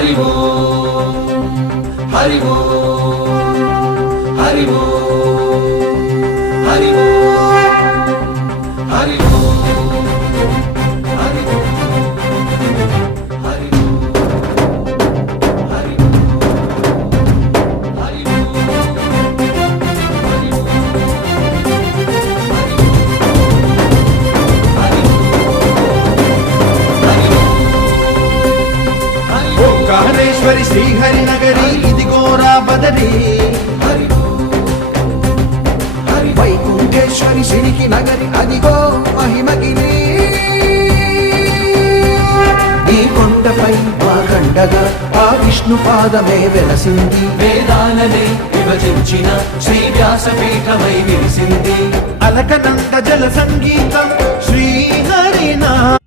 హరి ఓం హరి ఓం హరి ఓం హరి ఓం హరి ఓం హరి ఓం హరి ఓంకారేశ్వరి శ్రీహరి నగరి ఇదిగోరా బదరి వైకుంఠేశ్వరి సిరికి నగరి అదిగో మహిమగిరి ఈ కొండపై మా కండగా ఆ విష్ణు పాదమే వెలసింది వేదాలనే విభజించిన శ్రీ వ్యాసపీఠమై విరిసింది అలకనంద జల సంగీతం శ్రీహరి నామం